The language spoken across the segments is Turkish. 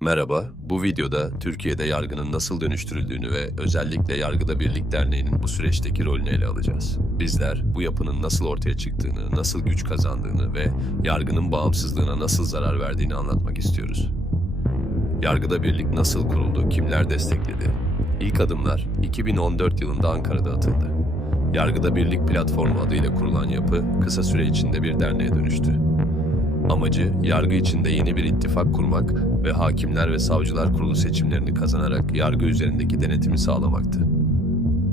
Merhaba, bu videoda Türkiye'de yargının nasıl dönüştürüldüğünü ve özellikle Yargıda Birlik Derneği'nin bu süreçteki rolünü ele alacağız. Bizler bu yapının nasıl ortaya çıktığını, nasıl güç kazandığını ve yargının bağımsızlığına nasıl zarar verdiğini anlatmak istiyoruz. Yargıda Birlik nasıl kuruldu, kimler destekledi? İlk adımlar 2014 yılında Ankara'da atıldı. Yargıda Birlik Platformu adıyla kurulan yapı kısa süre içinde bir derneğe dönüştü. Amacı yargı içinde yeni bir ittifak kurmak ve hakimler ve savcılar kurulu seçimlerini kazanarak yargı üzerindeki denetimi sağlamaktı.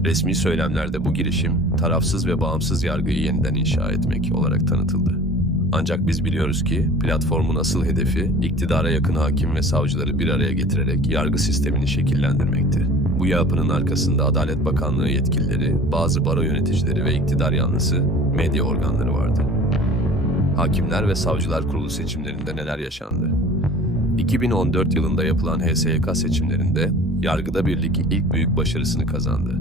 Resmi söylemlerde bu girişim tarafsız ve bağımsız yargıyı yeniden inşa etmek olarak tanıtıldı. Ancak biz biliyoruz ki platformun asıl hedefi iktidara yakın hakim ve savcıları bir araya getirerek yargı sistemini şekillendirmekti. Bu yapının arkasında Adalet Bakanlığı yetkilileri, bazı baro yöneticileri ve iktidar yanlısı medya organları vardı. Hakimler ve Savcılar Kurulu seçimlerinde neler yaşandı? 2014 yılında yapılan HSYK seçimlerinde Yargıda Birlik ilk büyük başarısını kazandı.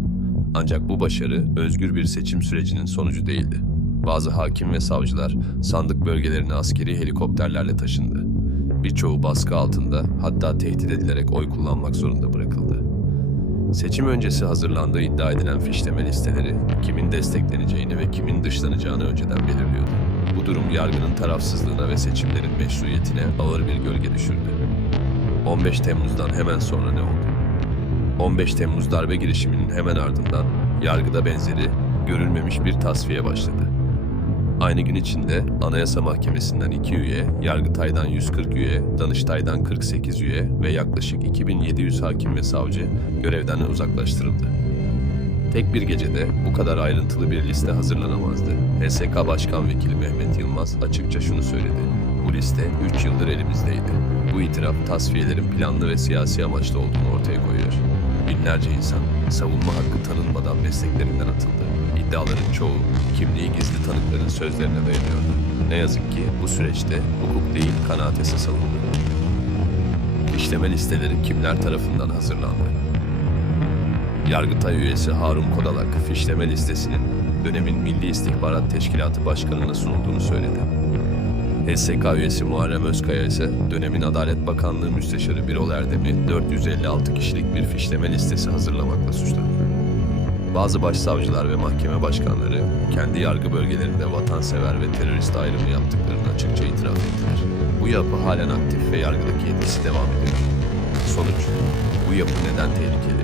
Ancak bu başarı özgür bir seçim sürecinin sonucu değildi. Bazı hakim ve savcılar sandık bölgelerine askeri helikopterlerle taşındı. Birçoğu baskı altında hatta tehdit edilerek oy kullanmak zorunda bırakıldı. Seçim öncesi hazırlandığı iddia edilen fişleme listeleri kimin destekleneceğini ve kimin dışlanacağını önceden belirliyordu. Bu durum yargının tarafsızlığına ve seçimlerin meşruiyetine ağır bir gölge düşürdü. 15 Temmuz'dan hemen sonra ne oldu? 15 Temmuz darbe girişiminin hemen ardından yargıda benzeri görülmemiş bir tasfiye başladı. Aynı gün içinde Anayasa Mahkemesi'nden 2 üye, Yargıtay'dan 140 üye, Danıştay'dan 48 üye ve yaklaşık 2700 hakim ve savcı görevden uzaklaştırıldı. Tek bir gecede bu kadar ayrıntılı bir liste hazırlanamazdı. HSK Başkan Vekili Mehmet Yılmaz açıkça şunu söyledi. Bu liste 3 yıldır elimizdeydi. Bu itiraf tasfiyelerin planlı ve siyasi amaçlı olduğunu ortaya koyuyor. Binlerce insan savunma hakkı tanınmadan mesleklerinden atıldı. İddiaların çoğu kimliği gizli tanıkların sözlerine dayanıyordu. Ne yazık ki bu süreçte hukuk değil kanaat esas alındı. İşleme listeleri kimler tarafından hazırlandı? Yargıtay üyesi Harun Kodalak fişleme listesinin dönemin Milli İstihbarat Teşkilatı Başkanı'na sunulduğunu söyledi. HSK üyesi Muharrem Özkaya ise dönemin Adalet Bakanlığı Müsteşarı Birol Erdem'i 456 kişilik bir fişleme listesi hazırlamakla suçladı. Bazı başsavcılar ve mahkeme başkanları kendi yargı bölgelerinde vatansever ve terörist ayrımı yaptıklarını açıkça itiraf ettiler. Bu yapı halen aktif ve yargıdaki etkisi devam ediyor. Sonuç, bu yapı neden tehlikeli?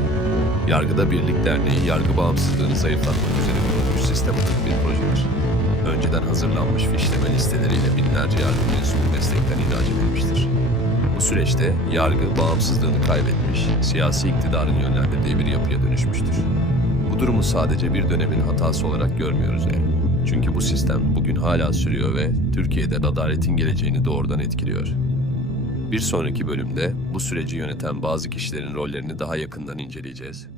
Yargıda Birlik Derneği yargı bağımsızlığını zayıflatmak üzere kurulmuş sistematik bir projedir. Önceden hazırlanmış fişleme listeleriyle binlerce yargı mensubu meslekten ihraç edilmiştir. Bu süreçte yargı bağımsızlığını kaybetmiş, siyasi iktidarın yönlendirdiği bir yapıya dönüşmüştür. Bu durumu sadece bir dönemin hatası olarak görmüyoruz yani. Çünkü bu sistem bugün hala sürüyor ve Türkiye'de adaletin geleceğini doğrudan etkiliyor. Bir sonraki bölümde bu süreci yöneten bazı kişilerin rollerini daha yakından inceleyeceğiz.